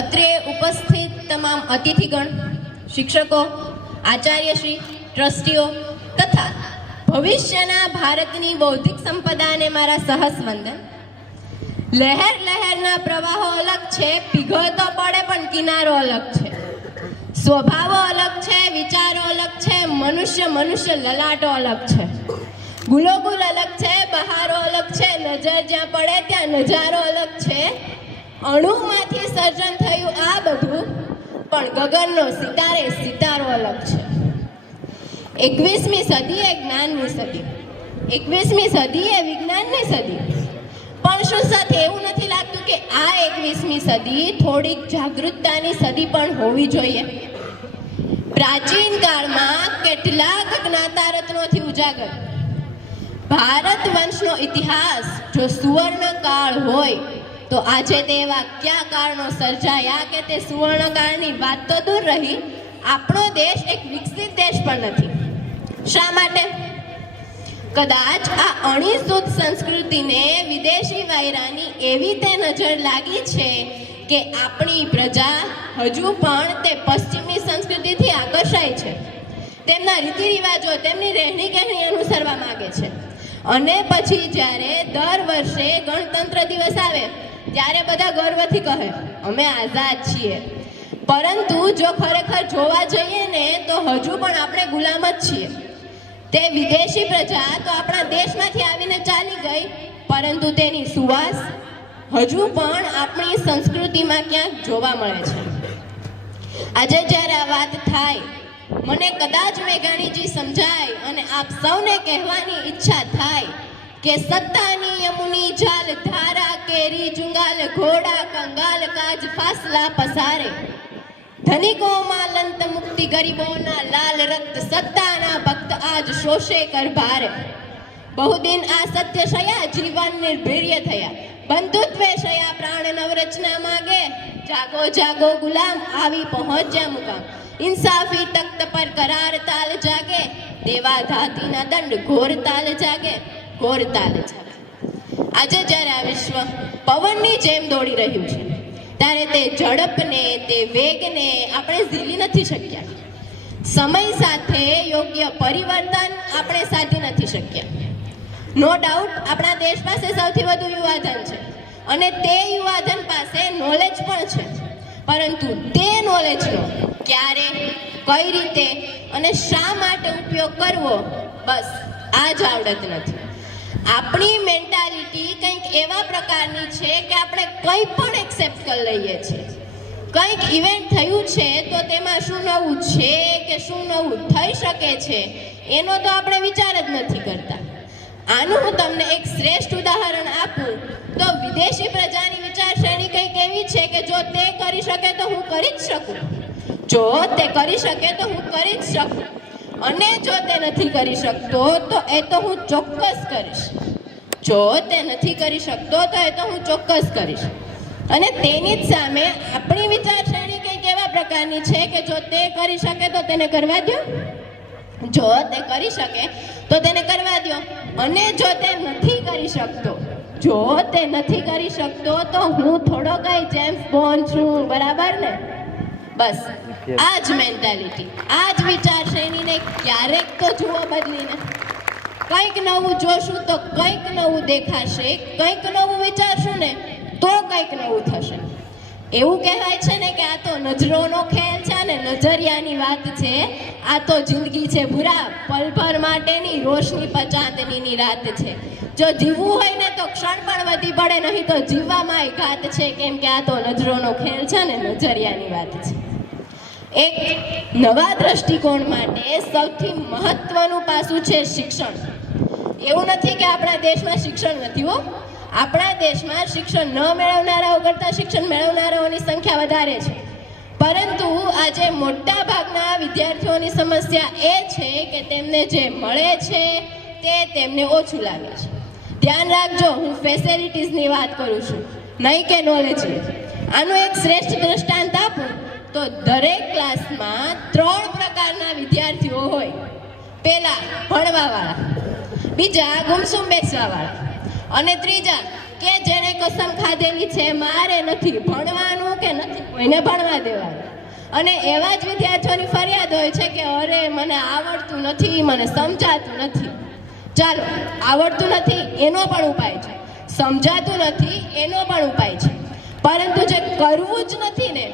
અત્રે ઉપસ્થિત તમામ અતિથિગણ, શિક્ષકો, આચાર્યશ્રી, ટ્રસ્ટીઓ તથા ભવિષ્યના ભારતની બૌદ્ધિક સંપદાને મારા સહસ્વંદન. લહેર લહેરના પ્રવાહો અલગ છે, પીગળતો પડે પણ કિનારો અલગ છે. સ્વભાવો અલગ છે, વિચારો અલગ છે, મનુષ્ય લલાટો અલગ છે. ગુલોગુલ અલગ છે, બહારો અલગ છે, નજર જ્યાં પડે ત્યાં નજારો અલગ છે. અણુમાંથી સર્જન થયું આ બધું, પણ ગગનનો સિતારો અલગ છે. 21મી સદી એ જ્ઞાનની સદી, 21મી સદી એ વિજ્ઞાનની સદી. પણ શું સાથે એવું નથી લાગતું કે આ 21મી સદી થોડીક જાગૃતતાની સદી પણ હોવી જોઈએ? પ્રાચીન કાળમાં કેટલાક જ્ઞાતા રત્નોથી ઉજાગર ભારત વંશનો ઇતિહાસ જો સુવર્ણ કાળ હોય તો આજે તે એવા કયા કારણો સર્જાયા કે તે સુવર્ણ કાળની વાત તો દૂર રહી, આપણો દેશ એક વિકસિત દેશ પણ નથી. શા માટે? કદાચ આ અણીશુદ્ધ સંસ્કૃતિને વિદેશી વાયરાની એવી તે નજર લાગી છે કે આપણી પ્રજા હજુ પણ તે પશ્ચિમી સંસ્કૃતિથી આકર્ષાય છે. તેમના રીતિ રિવાજો, તેમની રહેણી કહેણી અનુસરવા માંગે છે. અને પછી જ્યારે દર વર્ષે ગણતંત્ર દિવસ આવે ત્યારે બધા ગર્વથી કહે અમે આઝાદ છીએ. પરંતુ જો ખરેખર જોવા જઈએ ને તો હજુ પણ આપણે ગુલામ જ છીએ. તે વિદેશી પ્રજા તો આપણા દેશમાંથી આવીને ચાલી ગઈ, પરંતુ તેની સુવાસ હજુ પણ આપણી સંસ્કૃતિમાં ક્યાંક જોવા મળે છે. આજે જ્યારે આ વાત થાય, મને કદાચ મેઘાણીજી સમજાય અને આપ સૌને કહેવાની ઈચ્છા થાય કે સત્તાની યમુની જાલ ધારા કેરી જુંગાલ ઘોડા કંગાલ કાજ ફાસલા પસારે. ધનિકોમાં લંત મુક્તિ ગરીબોના લાલ રક્ત સત્તાના ભક્ત આજ શોષે કર ભારે. બહુદિન આ સત્ય શયા જીવન નિર્ભીર્ય થયા, બંધુત્વે શયા પ્રાણ નવરચના માગે. જાગો જાગો ગુલામ આવી પહોંચ્યા મુકામ, ઇન્સાફી તખ્ત પર કરાર તાલ જાગે. દેવા ધાતીના દંડ ઘોર તાલ જાગે, ઘોર તાલ જાગે. આજે જ્યારે આ વિશ્વ પવનની જેમ દોડી રહ્યું છે ત્યારે તે ઝડપને, તે વેગને આપણે ઝીલી નથી શક્યા. સમય સાથે યોગ્ય પરિવર્તન આપણે સાધી નથી શક્યા. નો ડાઉટ આપણા દેશ પાસે સૌથી વધુ યુવાધન છે અને તે યુવાધન પાસે નોલેજ પણ છે, પરંતુ તે નોલેજનો ક્યારે, કઈ રીતે અને શા માટે ઉપયોગ કરવો, બસ આ જ આવડત નથી. આપણી મેન્ટાલિટી કંઈક એવા પ્રકારની છે કે આપણે કંઈ પણ એક્સેપ્ટ કરી લઈએ છીએ. કંઈક ઇવેન્ટ થયું છે તો તેમાં શું નવું છે કે શું નવું થઈ શકે છે એનો તો આપણે વિચાર જ નથી કરતા. આનું હું તમને એક શ્રેષ્ઠ ઉદાહરણ આપું તો વિદેશી પ્રજાની વિચારશ્રેણી કંઈક એવી છે કે જો તે કરી શકે તો હું કરી જ શકું, જો તે કરી શકે તો હું કરી જ શકું, અને જો તે નથી કરી શકતો તો એ તો હું ચોક્કસ કરીશ. જો તે નથી કરી શકતો તો એ તો હું ચોક્કસ કરીશ. અને તેની જ સામે આપણી વિચારશ્રેણી કંઈક એવા પ્રકારની છે કે જો તે કરી શકે તો તેને કરવા દો, જો તે કરી શકે તો તેને કરવા દો, અને જો તે નથી કરી શકતો, જો તે નથી કરી શકતો તો હું થોડો કઈ જેમ્સ બોન્ડ છું, બરાબર ને? બસ આ જ મેન્ટાલિટી, આ જ વિચારશ્રેણીને ક્યારેક તો જુઓ બદલીને. કંઈક નવું જોશું તો કંઈક નવું દેખાશે, કંઈક નવું વિચારશું ને તો કંઈક નવું થશે. એવું કહેવાય છે ને કે આ તો નજરોનો ખેલ છે ને નજરિયાની વાત છે. આ તો જિંદગી છે ભૂરા, પલભર માટેની રોશની પચાંદનીની રાત છે. જો જીવવું હોય ને તો ક્ષણ પણ વધી પડે, નહીં તો જીવવામાં ઘાત છે, કેમ કે આ તો નજરોનો ખેલ છે ને નજરિયાની વાત છે. એક નવા દ્રષ્ટિકોણ માટે સૌથી મહત્વનું પાસું છે શિક્ષણ. એવું નથી કે આપણા દેશમાં શિક્ષણ નથી હો, આપણા દેશમાં શિક્ષણ ન મેળવનારાઓ કરતાં શિક્ષણ મેળવનારાઓની સંખ્યા વધારે છે. પરંતુ આજે મોટા ભાગના વિદ્યાર્થીઓની સમસ્યા એ છે કે તેમને જે મળે છે તે તેમને ઓછું લાગે છે. ધ્યાન રાખજો, હું ફેસિલિટીઝની વાત કરું છું, નહીં કે નોલેજની. આનું એક શ્રેષ્ઠ દ્રષ્ટાંત આપું તો દરેક ક્લાસમાં 3 પ્રકારના વિદ્યાર્થીઓ હોય. પહેલા ભણવાવાળા, બીજા ગુમસુમ બેસવાવાળા, અને ત્રીજા કે જેણે કસમ ખાધેલી છે મારે નથી ભણવાનું કે નથી કોઈને ભણવા દેવાના. અને એવા જ વિદ્યાર્થીઓની ફરિયાદ હોય છે કે અરે મને આવડતું નથી, મને સમજાતું નથી. ચાલો, આવડતું નથી એનો પણ ઉપાય છે, સમજાતું નથી એનો પણ ઉપાય છે, પરંતુ જે કરવું જ નથી ને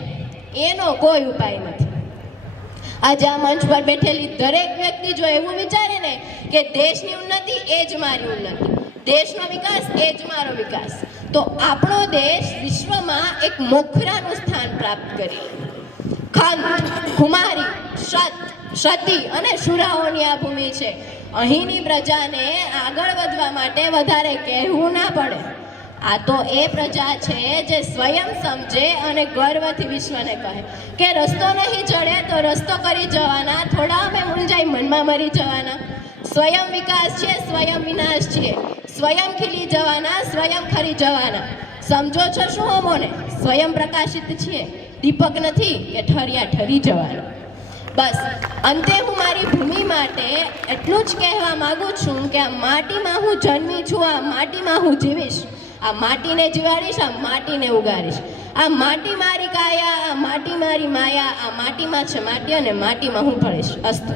એનો કોઈ ઉપાય નથી. આજે આ મંચ પર બેઠેલી દરેક વ્યક્તિ જો એવું વિચારે ને કે દેશની ઉન્નતિ એ જ મારી ઉન્નતિ, દેશનો વિકાસ એ જ મારો વિકાસ, તો આપણો દેશ વિશ્વમાં એક મોખરાનું સ્થાન પ્રાપ્ત કરી. ખંડ, ખુમારી, સતી અને શુરાઓની આ ભૂમિ છે. અહીંની પ્રજાને આગળ વધવા માટે વધારે કહેવું ના પડે. આ તો એ પ્રજા છે જે સ્વયં સમજે અને ગર્વથી વિશ્વને કહે કે રસ્તો નહીં જડે તો રસ્તો કરી જવાના, થોડા અમે મૂંઝાઈ મનમાં મરી જવાના. સ્વયં વિકાસ છે, સ્વયં વિનાશ છે, સ્વયં ખીલી જવાના, સ્વયં ખરી જવાના. સમજો છો શું અમોને? સ્વયં પ્રકાશિત છીએ, દીપક નથી કે ઠરિયા ઠરી જવાના. બસ અંતે હું મારી ભૂમિ માટે એટલું જ કહેવા માંગુ છું કે આ માટીમાં હું જન્મી છું, આ માટીમાં હું જીવીશ, આ માટીને જીવાડીશ, આ માટીને ઉગાડીશ. આ માટી મારી કાયા, આ માટી મારી માયા, આ માટીમાં છે માટી અને માટીમાં હું ભળીશ. અસ્તુ.